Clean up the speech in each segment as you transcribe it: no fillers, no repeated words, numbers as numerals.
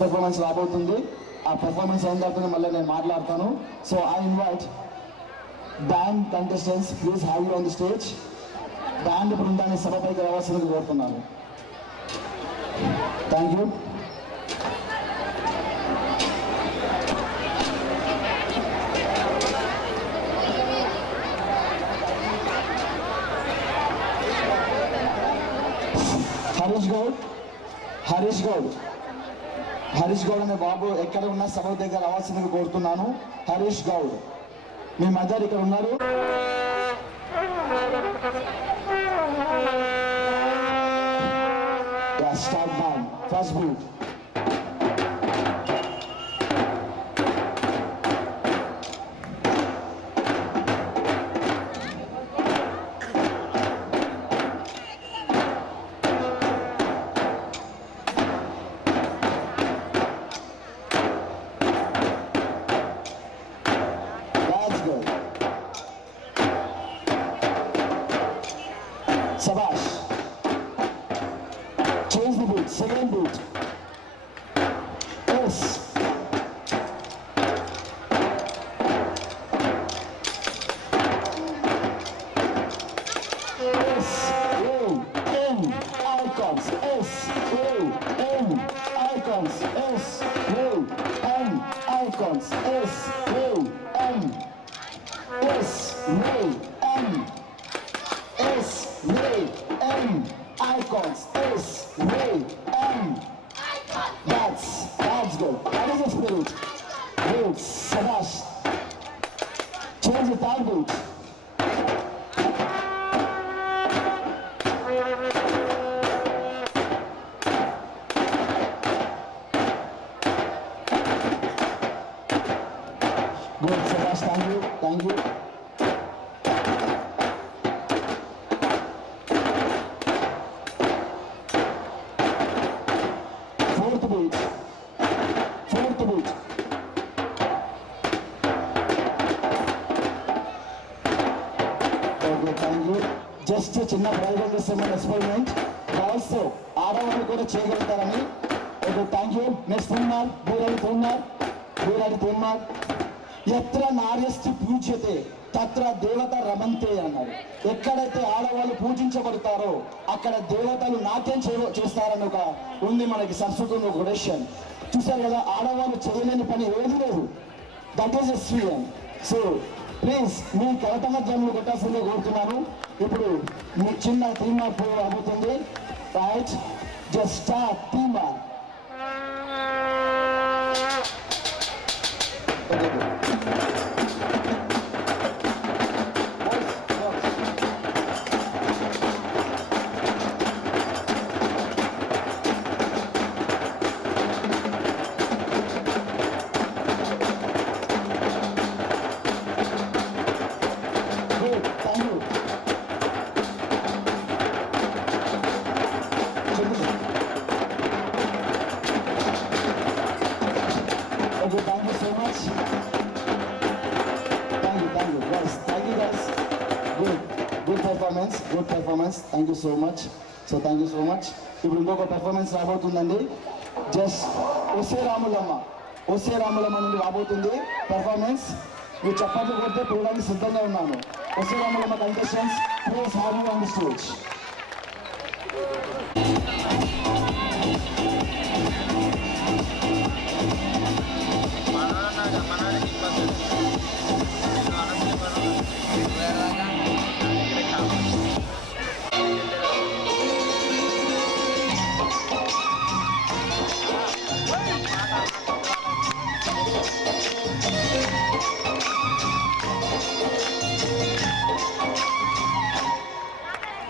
performance రాబోతుంది. ఆ performance అయిన తర్వాత మళ్ళీ నేను మాట్లాడతాను. So I invite band contestants, please have you on the stage. Band బృందాన్ని సభపైకి రావాల్సిందిగా కోరుతున్నాను. Thank you. హరీష్ గౌడ్ అనే బాబు ఎక్కడ ఉన్న సభ దగ్గర రావాల్సిందిగా కోరుతున్నాను. హరీష్ గౌడ్ మీ మధ్య ఇక్కడ ఉన్నారు. Start band first beat. Sabash. Change the beat. Second beat. S. S. O. N. Icons. S. O. N. Icons. S. O. N. Icons. S. O. N. S. O. N. icons. S-A-M. That's good. That is the spirit. Good. Sabash. Change the third beat. Good, Sabash. Thank you. Thank you. Fourth beat. Okay, thank you. Just a చిన్న private experiment. Also ఆడవాళ్ళు కూడా చేయగలుగుతారని. Okay, thank you. Next తీర్మార్. ఎత్ర నార్యస్తి పూజ్యతే తత్ర దేవత రమంతే అన్నారు. ఎక్కడైతే ఆడవాళ్ళు పూజించబడతారో అక్కడ దేవతలు నాట్యం చేస్తారని ఒక ఉంది మనకి సంస్కృతంలో ఒక కొటేషన్. చూసారు కదా, ఆడవాళ్ళు చేయలేని పని ఏది లేదు. దట్ ఈస్ ఎ స్వీయం. సో ప్లీజ్ మీ కరతమధ్యంలో కొట్టాల్సిందే కోరుతున్నాను. ఇప్పుడు మీ చిన్న తీర్మార్ అవుతుంది. రైట్, జస్ట్ స్టార్ట్ తీర్మార్. Okay, thank you so much. Thank you guys. Good performance. Thank you so much. ఇప్పుడు ఇంకొక పెర్ఫార్మెన్స్ రాబోతుందండి. జస్ట్ ఒసే రాములమ్మ నుండి రాబోతుంది పెర్ఫార్మెన్స్. మీరు చప్పట్లు కొడితే చూడడానికి సిద్ధంగా ఉన్నాను. ఒసే Ramulamma contestants, please have you on the stage.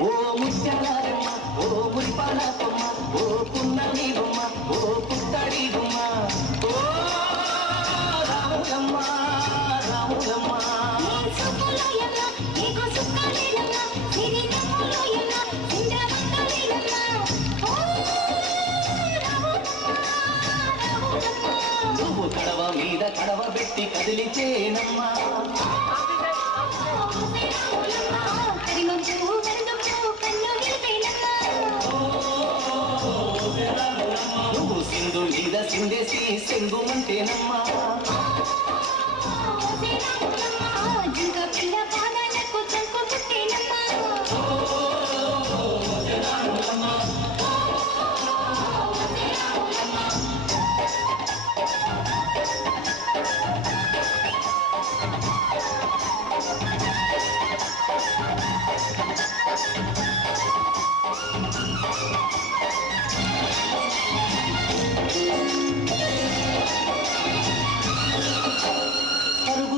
ఓ ముత్యాలమ్మ, ఓ మురిపాలమ్మ, ఓ పున్నమి బొమ్మ, ఓ పుత్తడి బొమ్మ, ఓ రాములమ్మ. నువ్వు కడవ మీద కడవ పెట్టి కదిలిచేనమ్మా. నువ్వు సింధు మీద సింధేసి సెంగుమంటేనమ్మా.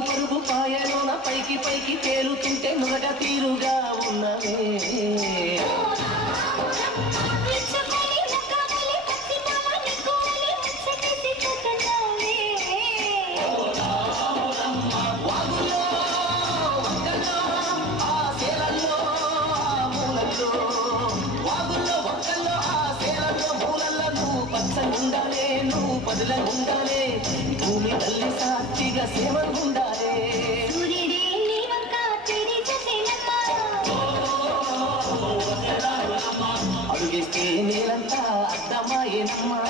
పరుగు పాయలోన పైకి తేలుతుంటే నురగ తీరుగా ఉన్నవే. ఉండాలే, నువ్వు పదుల ఉండాలే, భూమి తల్లి సాక్షిగా సేవ ఉండాలే. అడుగేస్తే నీలంతా అర్థమాయేనమ్మా.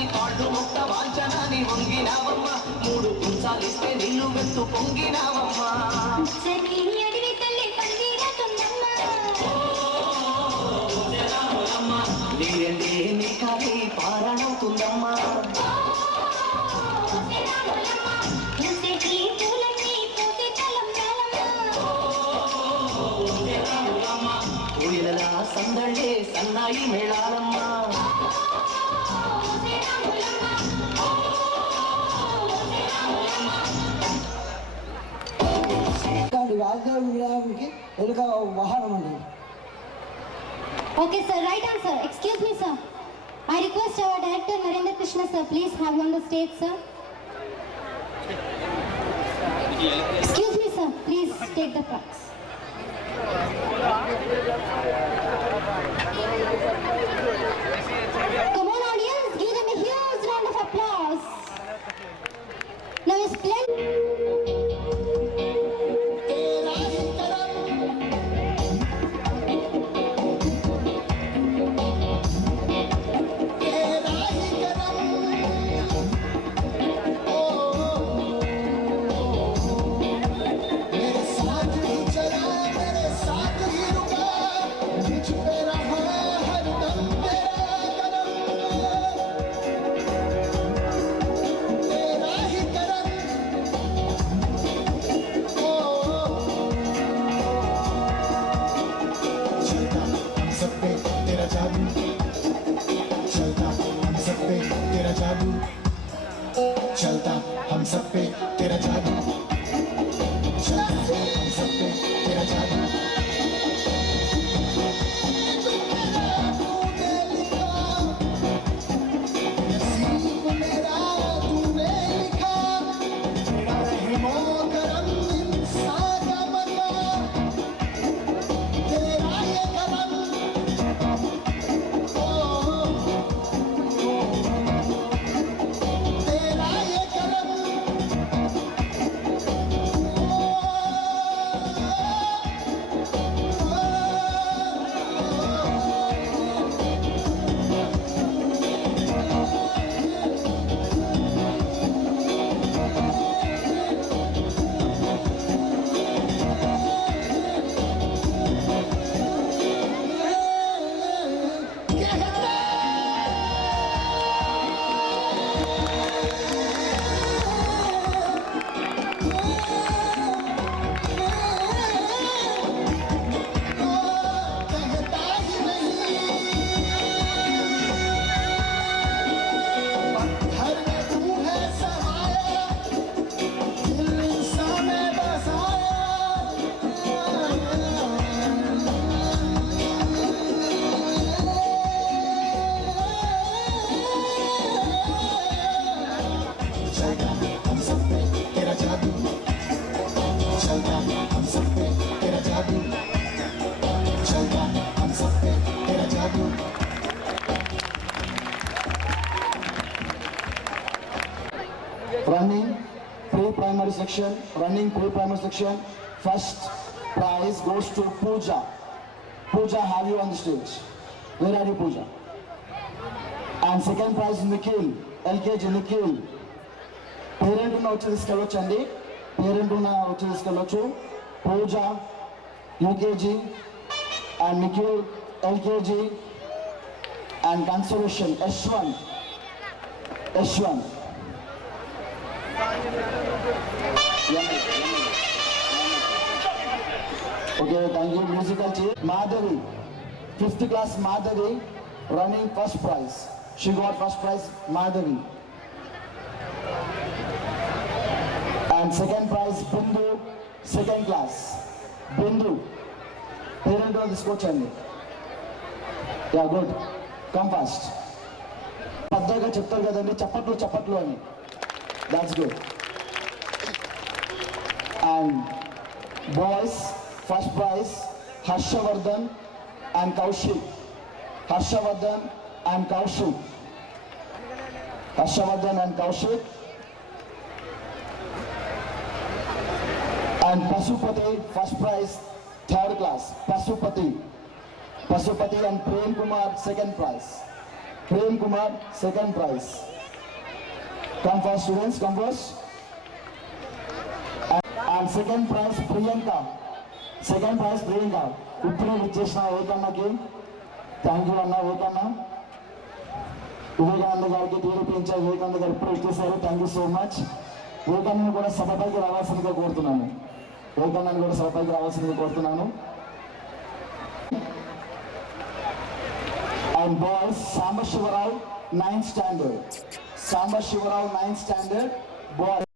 నీ కాళ్ళు ముక్త వాంచనాన్ని వంగినావమ్మా మూడు కుంచాలిస్తే నీళ్ళు వెత్తు పొంగినావమ్మా నీరండి నీ కాలి పారణవుతుందమ్మా కోయిలలా సందళ్ళే సన్నాయి మేళాలమ్మా వాగ్దేవి వినాయకుడికి ఎలుక వాహనం అండి. Okay, sir. Right answer. Excuse me, sir. I request our director Narendra Krishna, sir, please have you on the stage, sir. Excuse me, sir. Please take the props. Come on, audience, give them a huge round of applause. Now, it's plenty. चलता हम सब पे तेरा जादू चलता हम सब पे तेरा जादू नसीब मेरा तूने लिखा तेरा रहमो करम इंसान का बना तेरा ये करम Running pre-primary section, first prize goes to Pooja. Pooja, have you on the stage? Where are you, Pooja? And second prize, Nikhil, LKG Nikhil. Parent una వచ్చి తీసుకెళ్ళొచ్చండి, parent una వచ్చి తీసుకెళ్ళొచ్చు. Pooja, UKG, and Nikhil, LKG, and consolation, S1. Okay, thank you. Musical chair. Madhavi, 5th class Madhavi, running first prize. She got first prize, Madhavi. And second prize, Bindu, second class. Bindu. Parent of this coach only. Yeah, good. Come fast. పెద్దగా చెప్తారు కదండి, చప్పట్లు అని. That's good. And boys, first prize, Harshavardhan and Kaushik. And Pasupati, first prize, 3rd class. Pasupati and Prem Kumar, second prize. Come first, students, come first. And second prize, Priyanka. Second prize, Priyanka. ఇప్పుడే ఇచ్చేసిన ఏకన్నకి thank you అన్న ఏకన్న. వివేకానంద గారికి TDP incharge Vivekananda గారు ఇప్పుడే ఇచ్చేసారు. Thank you so much. వివేకానందను కూడా సభపైకి రావాల్సిందిగా కోరుతున్నాను. వివేకానందను కూడా సభపైకి రావాల్సిందిగా కోరుతున్నాను. And boys, Samba Shivarao, 9th standard. Samba Shivarao, 9th standard. Boys.